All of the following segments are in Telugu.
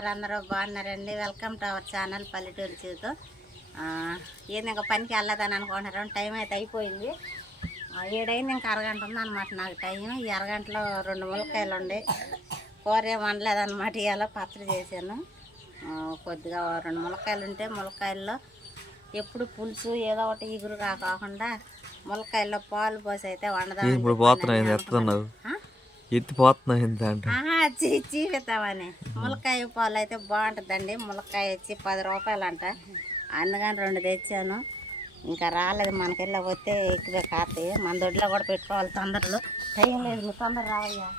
ఉన్నారు? అందరూ బాగున్నారండి. వెల్కమ్ టు అవర్ ఛానల్ పల్లెటూరు జీవితం. ఏంది ఇంకా పనికి వెళ్ళదని అనుకుంటున్నారు. టైం అయితే అయిపోయింది. 7 అయింది. ఇంకా అరగంట ఉందన్నమాట నాకు టైం. ఈ అరగంటలో 2 ములక్కాయలు ఉండే కూర ఏం వండలేదన్నమాట. ఇవాళ పచ్చడి చేశాను. కొద్దిగా 2 ములక్కాయలు ఉంటే ములక్కాయల్లో ఎప్పుడు పులుసు ఏదో ఒకటి ఇగురు కాకుండా ములక్కాయల్లో పాలు పోసి అయితే వండదాం. చీపిస్తామని ములక్కాయ పాలు అయితే బాగుంటుందండి. ములక్కాయ వచ్చి 10 రూపాయలు అంట. అందుకని 2 తెచ్చాను. ఇంకా రాలేదు. మనకెళ్ళి పోతే ఎక్కువే కాస్తాయి. మన దొడ్లో కూడా పెట్టుకోవాలి. తొందరలో టైం లేదు. నువ్వు తొందర రావయ్యా.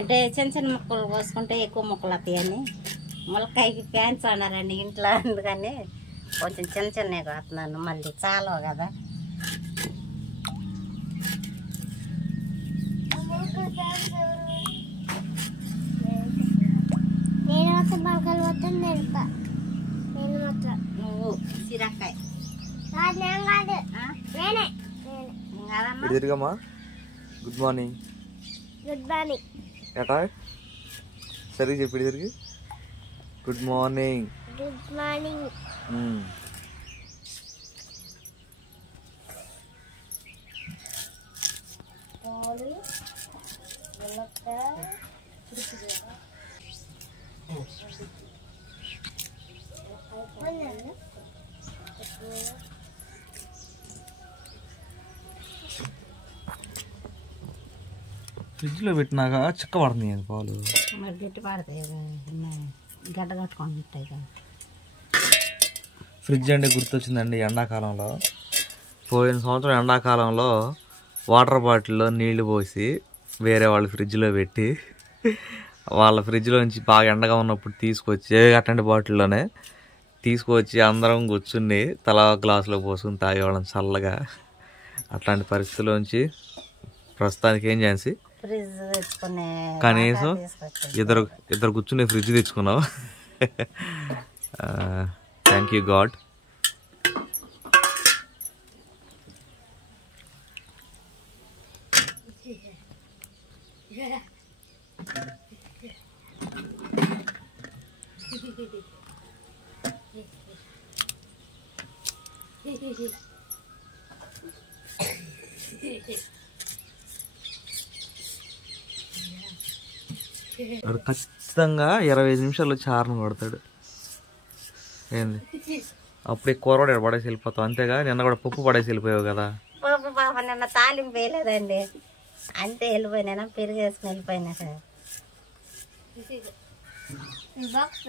అంటే చిన్న చిన్న ముక్కలు కోసుకుంటే ఎక్కువ ముక్కలు వస్తాయని ములక్కాయకి ఫ్యాన్స్ అన్నారండి ఇంట్లో. అందుకని కొంచెం చిన్న చిన్నవి కోస్తున్నాను. మళ్ళీ చాలా కదా. నువ్వు సిరక్కాయ గుడ్ మార్నింగ్. గుడ్ మార్నింగ్ ఏటా సరే చెప్పి తిరిగి good morning. Good morning. Fridge లో పెట్టినాక చిక్క పడుతుంది పాలు. మరి గట్టి పడతాయి, గడ్డ కట్టుకుంటాయి కదా. ఫ్రిడ్జ్ అంటే గుర్తొచ్చిందండి. ఎండాకాలంలో పోయిన సంవత్సరం ఎండాకాలంలో వాటర్ బాటిల్లో నీళ్లు పోసి వేరే వాళ్ళ ఫ్రిడ్జ్లో పెట్టి వాళ్ళ ఫ్రిడ్జ్లో నుంచి బాగా ఎండగా ఉన్నప్పుడు తీసుకొచ్చి అట్లాంటి బాటిల్లోనే తీసుకొచ్చి అందరం కూర్చుని తలా గ్లాసులో పోసుకుని తాగేవాళ్ళం చల్లగా. అట్లాంటి పరిస్థితుల్లోంచి ప్రస్తుతానికి ఏం చేసి కనీసం ఇద్దరు కూర్చుని ఫ్రిడ్జ్ తెచ్చుకున్నాం. Thank you God. వాడు ఖచ్చితంగా 25 నిమిషాల్లో చారును కొడతాడు. ఏంది అప్పుడే కూర కూడా పడేసి వెళ్ళిపోతావు అంతేగా. నిన్న కూడా పప్పు పడేసి వెళ్ళిపోయావు కదా. పప్పు పాప నిన్న తాలింపు వేయలేదండి. అంతే వెళ్ళిపోయినా పెరుగు వేసుకుని వెళ్ళిపోయినా సార్. బాక్స్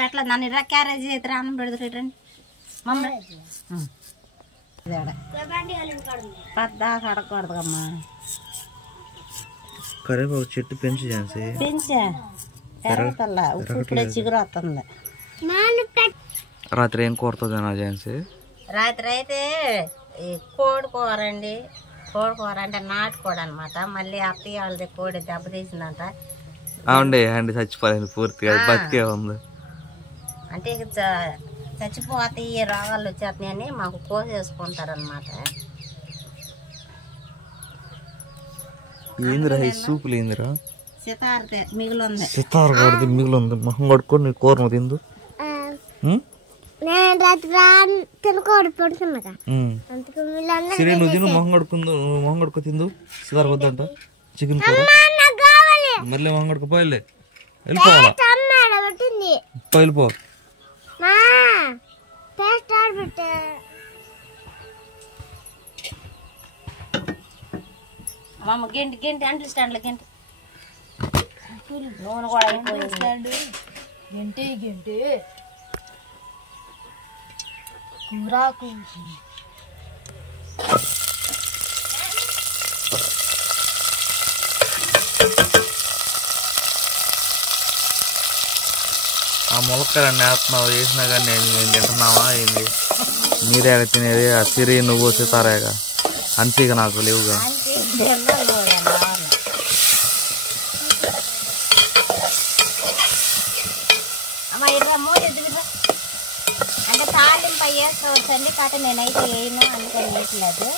పెట్టలేదు. నన్ను ఇలా క్యారేజ్ అయితే అన్నం పెడుతురండి పద్దాకా అడగకూడదు అమ్మా. కరివేపాకు చెట్టు పెంచు పెంచా పెరగతల్లా. ఇప్పుడే చిగురు వస్తుంది. రాత్రి ఏం కూరతో ఝాన్సీ? రాత్రి అయితే ఈ కోడి కూర అండి. కోడి కూర అంటే నాటుకోడి అనమాట. మళ్ళీ అత్తయ్య వాళ్ళది కోడి దెబ్బతీసిందంట. అవుండే అండి చచ్చిపోయింది పూర్తిగా. బతికే ఉంది అంటే ఇక చచ్చిపోతే ఈ రోగాలు వచ్చేస్తున్నాయని మాకు కోసేసుకుంటారు అనమాట. ఏందిరా ఈ సూపులు? ఏందిరా సితార మిగిలింది. సితార కడితే మిగిలింది. మొహం కడుక్కొని నీ కూరను తిందు. సరే నువ్వు తిను. మొహం కడుకుందు. నువ్వు మొహం కడుకో తిందు. సితార వద్దంట చికెన్ కూర. మళ్ళీ మొహం కడుకోపోయలే వెళ్ళిపోవాలా? వెళ్ళిపో. అమ్మ గంటి గంటి అంట్లు స్టాండ్లో గంటి నూనె కూడా అయిపోయింది. గంటి గంటి కూరాకు ఆ ములక్కాయలు నేస్తున్నావు వేసినా కానీ నేను తింటున్నావా ఏంది? మీరే తినేది. ఆ సిరి నువ్వు సితారేగా అంతేగా నాకు లేవుగా. వేసుకోవచ్చండి, కాకపోతే నేనైతే వేయను, అందుకని వేయట్లేదు.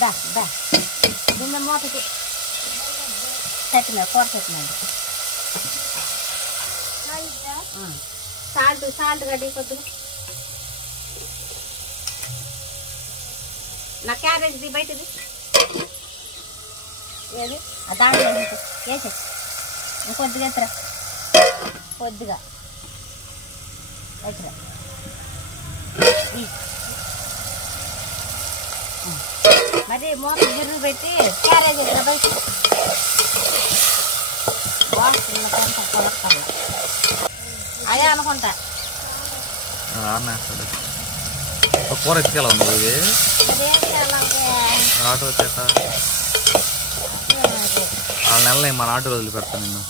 దా దా దీన్ని మూతకి పెట్టినా కూర పెట్టినండి. సాల్ట్ గడ్డి కొద్దిగా నా క్యారేజ్ది బయటది ఏది దాంట్లో వేసే ఇంకొద్దిగా ఎత్తరా, కొద్దిగా ఎత్తరా. మరి మూత గిర్రు పెట్టి క్యారేజ్ ఎత్తరా బయట. అదే అనుకుంటా. కూర ఎత్తుకెళ్ళండి ఆటో వచ్చాక వాళ్ళ నెల మన ఆటో వదిలి పెడతాను నిన్ను.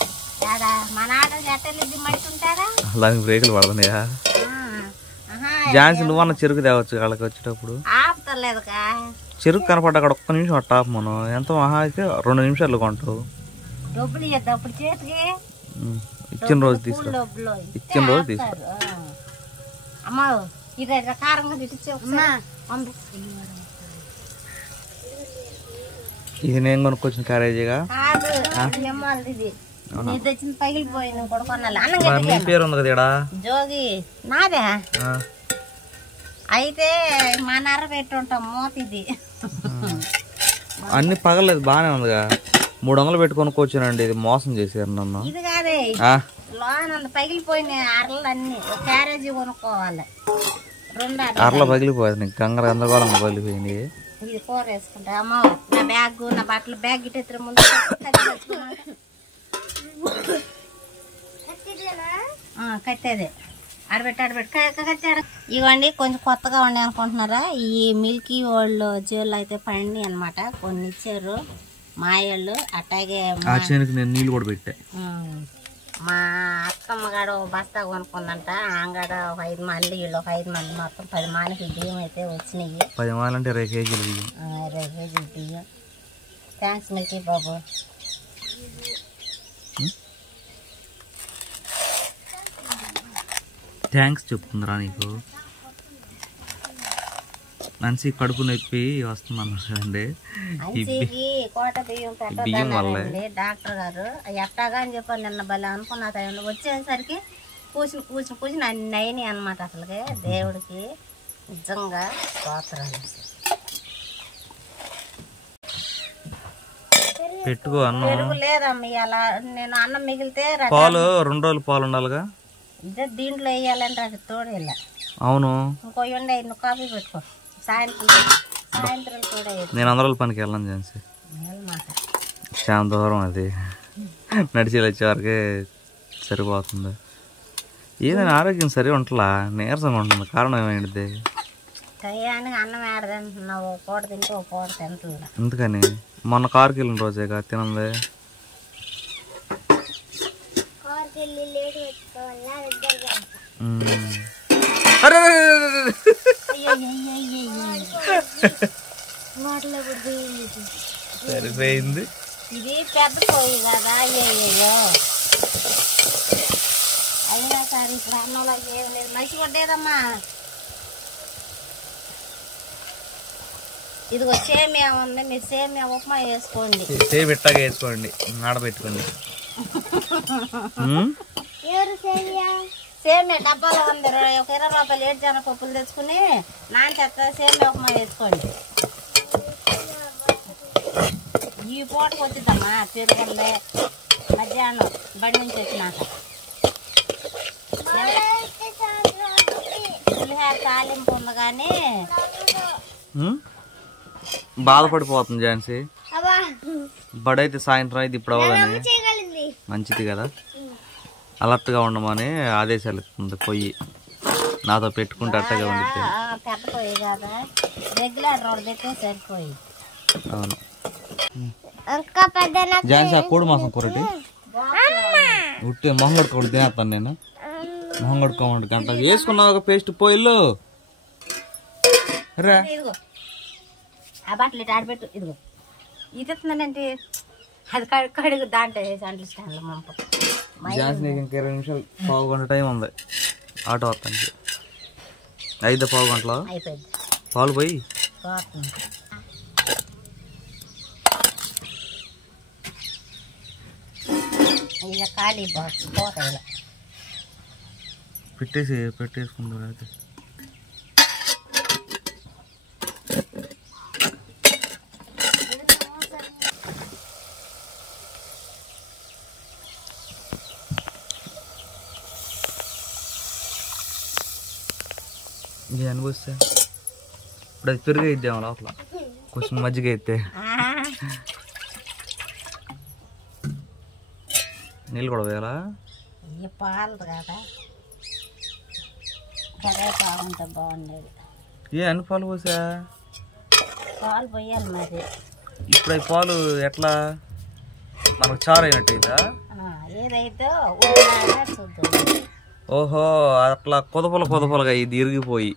మన ఆటో ఎట్టలిద్ది మట్టుంటారా అలాగే బ్రేకులు పడుతున్నాయా? ఝాన్సీ నువ్వన్న చెరుకు తేవచ్చు వాళ్ళకి వచ్చేటప్పుడు. ఆపుతలేదు చెరుకు కనపడ్డా అక్కడ ఒక్క నిమిషం అట్ట ఆపు. మనం ఎంత మహా అయితే 2 నిమిషాలు కొంటావు. డబ్బులు ఇద్దాం అప్పుడు చేతికి ఇచ్చిన రోజు తీసుకురా, ఇచ్చిన రోజు తీసుకురా. అమ్మా ఇది కారంగా తిట్టించే ఇది నేను కొనుక్కొచ్చిన క్యారేజీగా తెచ్చింది పగిలిపోయింది కూడా కొనాలి. నీ పేరు ఉంది కదా జోగి నాదే అయితే మా నర్ర పెట్టుంటాం మూత. ఇది అన్ని పగలేదు బానే ఉందిగా. 300 పెట్టి కొనుక్కొచ్చానండి. ఇది మోసం చేశారు నన్ను. ఇది కాదే లోన పగిలిపోయినాయి అరలు అన్ని. క్యారేజీ కొనుక్కోవాలి. 2 అరలు పగిలిపోయింది. నీకు గందరగోళంగా పగిలిపోయింది. ఇది కూర వేసుకుంటా. అమ్మ నా బ్యాగ్ నా బట్టలు బ్యాగ్ ఇట్టే ముందు కట్టేదే ఆడబెట్టాడు. ఇవ్వండి కొంచెం కొత్తగా ఉండే అనుకుంటున్నారా, ఈ మిల్కీ వరల్డ్ జీవులు అయితే పండి అనమాట. కొన్ని ఇచ్చారు మాయోళ్ళు. అట్లాగే నేను నీళ్ళు కూడా పెట్టా. మా అత్తమ్మ గాడు బస్తా కొనుక్కుందంట. ఆంగాడ 5 మంది, వీళ్ళు 5 మంది, మొత్తం 10 మందికి బియ్యం అయితే వచ్చినాయి. 10 మంది అంటే 20 కేజీలు బియ్యం. 20 కేజీలు బియ్యం. థ్యాంక్స్ మిల్కీ బాబు. థ్యాంక్స్ చెప్తుందిరా నీకు. మంచి కడుపు నొప్పి వస్తుందన్నారండి కోట బియ్యం పెట్టండి డాక్టర్ గారు. ఎట్టాగా అని చెప్పాను నిన్న భలే అనుకున్నా. టైంలో వచ్చేసరికి కూర్చుని అన్ని అయినాయి అనమాట. అసలుకి దేవుడికి నిజంగా స్తోత్రాలు. పెట్టుకో అన్నం. పెరుగు లేదమ్మ ఇవాళ. నేను అన్నం మిగిలితే పాలు 2 రోజులు పాలు ఉండాలిగా. ఇదే దీంట్లో వేయాలంటే అది తోడేళ్ళ. అవును ఇంకో ఉండే కాఫీ పెట్టుకో. సాయంత్రం కూడా నేను 100 రోజుల పనికి వెళ్ళాను ఝాన్సీ. చాలా దూరం అది. నడిచి వచ్చేవారికి సరిపోతుంది. ఏదైనా ఆరోగ్యం సరి ఉంటలా, నీరసంగా ఉంటుంది. కారణం ఏమైంది? టయానికి అన్నం ఏడదంటున్నావు. ఓ పూట తింటే ఓ పూట తింటున్నా. ఎందుకని? మొన్న కారుకి వెళ్ళిన రోజేగా తినంది. సరిపోయింది. ఇది పెద్ద పోయి కదా. అయ్యో అయినా సరే ఇప్పుడు అన్నంలో ఏం లేదు. మనిషి కొట్టేదమ్మా. ఇదిగో సేమియా ఉంది. మీరు సేమియా ఉప్మా వేసుకోండి. సేమిట్టాగా వేసుకోండి, నాడబెట్టుకోండి. సేమియా డబ్బాలో ఉంది. ఒక 20 రూపాయలు 7 జనపప్పులు తెచ్చుకుని నాన్న సేమియా ఉప్మా వేసుకోండి. ఈ పూటకు వచ్చిద్దమ్మా పెరుగుండే. మధ్యాహ్నం బండి నుంచి వచ్చినాక పులిహార తాలింపు ఉంది. కానీ బాధపడిపోతుంది ఝాన్సీ. బడైతే సాయంత్రం అయితే ఇప్పుడు అవ్వాలని మంచిది కదా. అలర్ట్గా ఉండమని ఆదేశాలు ఇస్తుంది. పొయ్యి నాతో పెట్టుకుంటే అట్టగా ఉండిద్ది. పెద్ద పొయ్యి కదా, రెగ్యులేటర్ ఒకటి పెట్టే సరిపోయి. అవును ఝాన్సీ. ఆ కోడి మాసం కూరటి ఉట్టి మొహం కడుకోండి తినేస్తాను నేను. మొహం కడుకోమండి గంట వేసుకున్నావు ఒక పేస్ట్ పొయ్యిలో రా. ఇదిగో ఆ బట్టలు ఇటు ఆడబెట్టు. ఇదిగో ఇది ఎత్తున్నానంటే అది కడుగు దాంట్లో వేసి అంట్లు స్టాండ్లో మంప. ఝాన్సీ నీకు ఇంకా 20 నిమిషాలు 1/2 గంట టైం ఉంది ఆటో వస్తానికి. 5 పావు గంటలో అయిపోయింది. పాలు పోయి ఇక ఖాళీ బాక్స్ పోతాయి. పెట్టేసుకుంటారు అయితే. అనిపిస్తే ఇప్పుడు అది పెరుగు ఇద్దాం లోపల కొంచెం మజ్జిగ అయితే నీళ్ళు కూడా వేయాలా? ఈ పాలు కదా కదే బాగుంటే బాగుండేది. అన్ని పాలు పోసా? పాలు పోయాలి మరి. ఇప్పుడు అవి పాలు ఎట్లా మనకు చారు అయినట్టు ఏదైతే చూద్దాం. ఓహో అట్లా కొదపలుగా ఇది ఇరిగిపోయి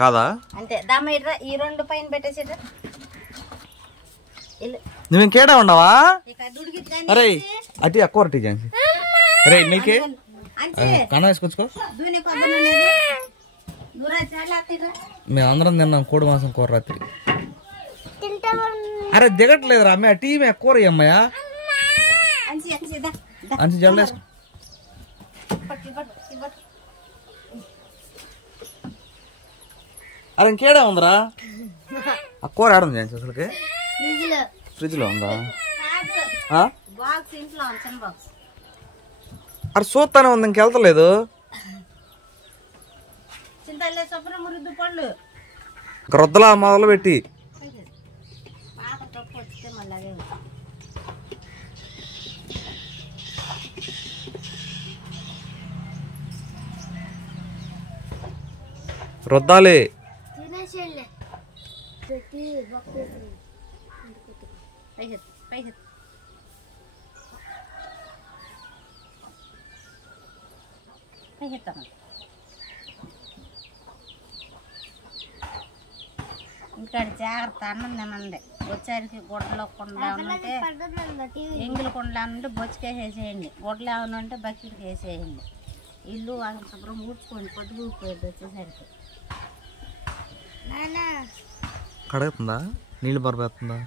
కాదా? అంతే దామేట్రా ఈ 2 పైన పెట్టేసేట. నువ్వు ఇంకేడా ఉండవా? అరే అటు ఎక్కువ టీ చేసి అరే నీకే కన్నా వేసుకొచ్చుకో. మేమందరం తిన్నాం కోడి మాంసం కూర రాత్రి. అరే దిగట్లేదు రా అమ్మాయి టీ కూర అమ్మాయా అంచి జల్లేసుకో. అరే ఇంకేడా ఉందిరా ఆ కూర ఆడుంది అసలుకి ఫ్రిడ్జ్ లో ఉందా? అరే చూస్తానే ఉంది ఇంకెళ్తలేదు. రొద్దలా మొదలు పెట్టి రుద్దాలి. ఇక్కడ జాగ్రత్త అన్నం తినండి. వచ్చారికి గుడ్డలో కుండలు ఏమన్నంటే ఎంగిలి కుండలు ఏమన్నంటే బొచ్చుకేసేసేయండి. గుడ్డలు ఏమన్నంటే బకెట్కి వేసేయండి. ఇల్లు వాళ్ళ శుభ్రం ఊడ్చుకోండి. పొద్దుగూడిపోయింది వచ్చేసరికి. కడుగుతుందా? నీళ్ళు బరబెత్తుందా?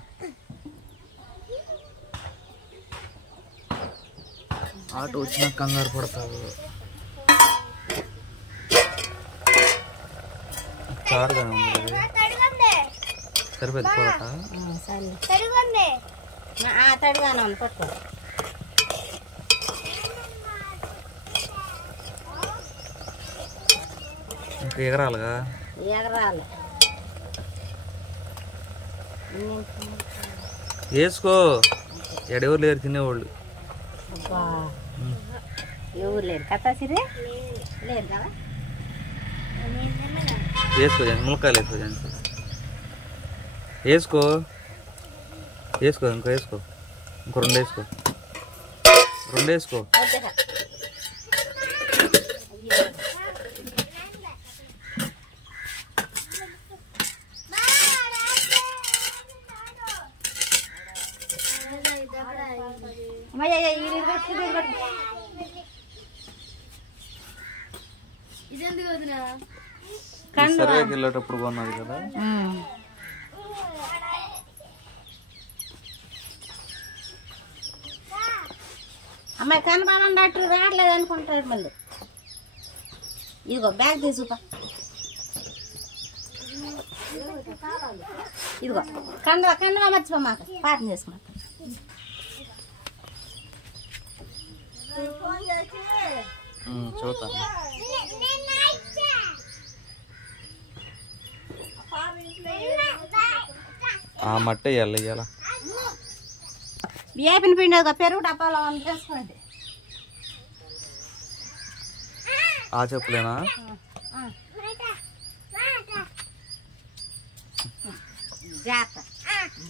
ఆటో వచ్చినా కంగారు పడతావు. చారుగానే ఉంది సరిపోయింది కూరట. తడిగానే ఉంది పట్టుకో. ఇంకా ఎగరాలిగా ఎగరాలి. వేసుకో. ఎడెవరు లేరు తినేవాళ్ళు. ఎవరు లేరు కదా సిరి లేరు కదా. వేసుకో ములక్కాయలు వేసుకో వేసుకో ఇంకా వేసుకో. ఇంకో 2 వేసుకో. 2 వేసుకో. సర్వేకి వెళ్ళేటప్పుడు కొన్నది కదా. అమ్మాయి కనబాలండి అటు రావట్లేదు అనుకుంటాడు మళ్ళీ. ఇదిగో బ్యాగ్ తీసుకుపా. ఇదిగో కండవా మర్చిపో మాకు పాఠం చేసుకున్నా. చూద్దాం. ఆ మట్ట ఇవ్వాలి ఇవాళ. వేపిన పిండి పెరుగు డబ్బాలో వేసుకోండి. ఆ చెప్పులేనా? జాగ్రత్త.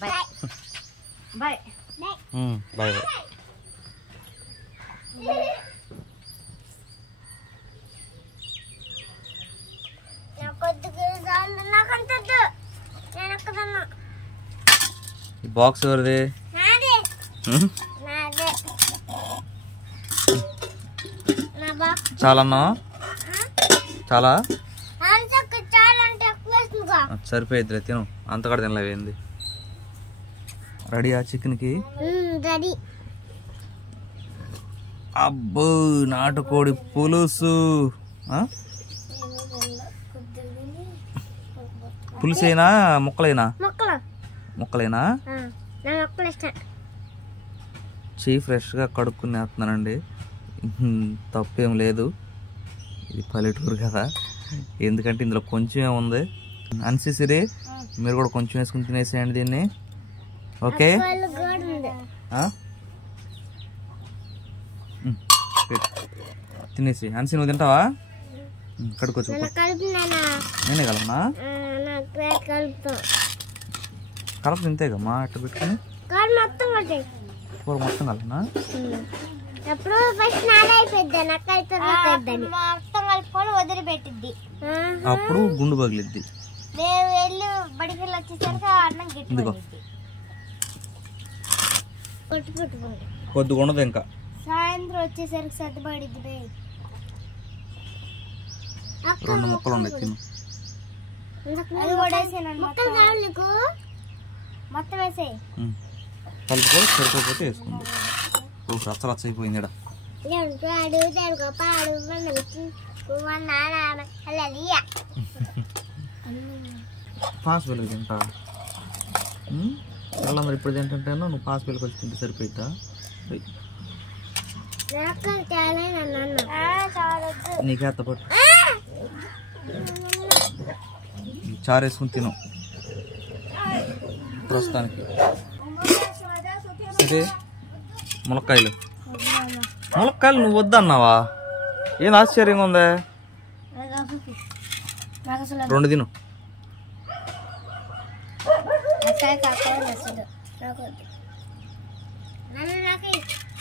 Bye bye bye bye. ఈ బాక్స్ ఎవరిది? చాలా అన్నా? చాలా సరిపోయిద్దిలే తిను, అంతకడ తినలేవేంది. రెడీయా చికెన్కి? రెడీ. అబ్బో నాటుకోడి పులుసు. పులుసైనా ముక్కలైనా? ముక్కలైనా. చెయ్యి ఫ్రెష్గా కడుక్కుని వేస్తున్నానండి, తప్పేం లేదు. ఇది పల్లెటూరు కదా, ఎందుకంటే ఇందులో కొంచెమే ఉంది. అన్సిసిరి మీరు కూడా కొంచెం వేసుకుని తినేసేయండి దీన్ని. ఓకే తినేసి. అన్సి నువ్వు తింటావా? కడుక్కోవచ్చు. నేనే కలపనా? కలప తింతేగమ్మా అట్లా పెట్టుకుని కూర మొత్తం కలపనా? అప్పుడు గుండు పగిలిద్ది. ఇదిగో కొద్దిగా ఉండదు ఇంకా. సాయంత్రం వచ్చేసరికి సర్దుపడిద్ది. 2 ముక్కలు ఉన్నాయి తిను. మొత్తం వేసే కలుపుకో, సరిపోతే వేసుకుంది. రచ్చ రచ్చ అయిపోయింది. పాస్ వెళ్ళి తింటా పిల్లలందరూ ఇప్పుడు ఏంటంటే నువ్వు పాస్ వెళ్ళి వచ్చి తింటే సరిపోయిద్దా? నీకే అత్తపట్టు చారు వేసుకుని తిను ప్రస్తుతానికి. ఇది ములక్కాయలు నువ్వు వద్దన్నావా? ఏం ఆశ్చర్యంగా ఉందే. 2 తిను.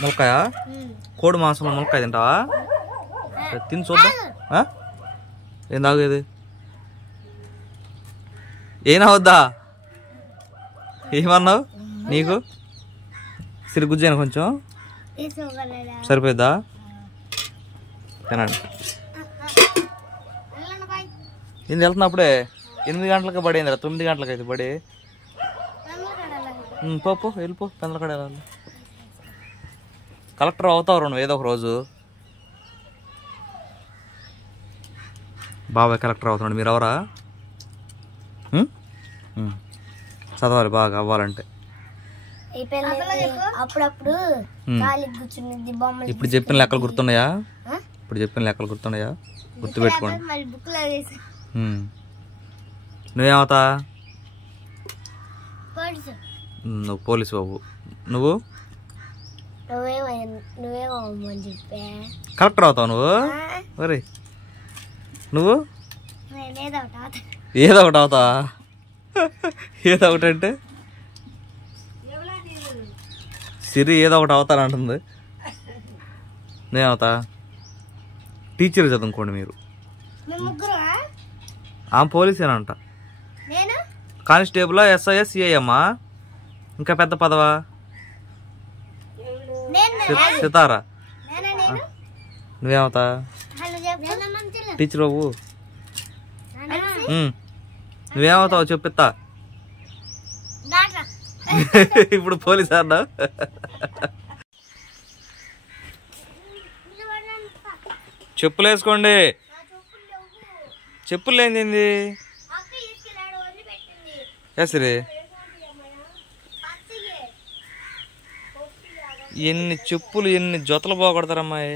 ములక్కాయ కోడి మాంసంలో ములక్కాయ తింటావా? తిని చూద్దాం. ఏం తాగేది? ఏనా వద్దా? ఏమన్నావు? నీకు సిరిగుజ్జాను కొంచెం సరిపోద్దా? తినండి. ఇది వెళ్తున్నప్పుడే 8 గంటలకు పడేంది, 9 గంటలకు అయితే పడి. పో వెళ్ళిపో, పెందలకాడ వెళ్ళాలి. కలెక్టర్ అవుతావు నువ్వు ఏదో ఒక రోజు. బాబాయ్ కలెక్టర్ అవుతున్నాడు, మీరు ఎవరా? చదవాలి బాగా అవ్వాలంటే. అప్పుడప్పుడు ఇప్పుడు చెప్పిన లెక్కలు గుర్తున్నాయా? గుర్తుపెట్టుకోండి. నువ్వేమవుతా? నువ్వు పోలీసు బాబు. నువ్వు కలెక్టర్ అవుతావు నువ్వు. మరి నువ్వు ఏదో ఒకటి అవుతావా? ఏదో ఒకటి అంటే సిరి ఏదో ఒకటి అవుతానంటుంది. నేనవుతా టీచర్ చదువుకోండి మీరు. ఆమె పోలీసేనంట. కానిస్టేబుల్, SIS, CI అమ్మా. ఇంకా పెద్ద పదవా? సితారా. నువ్వేమవుతా? టీచర్ బాబు. నువ్వేమవుతావు చెప్పిస్తా. ఇప్పుడు పోలీస్ అన్నా. చెప్పులు వేసుకోండి. చెప్పులు లేనిది సరే. ఎన్ని చెప్పులు ఎన్ని జతలు పోగొడతారమ్మాయి.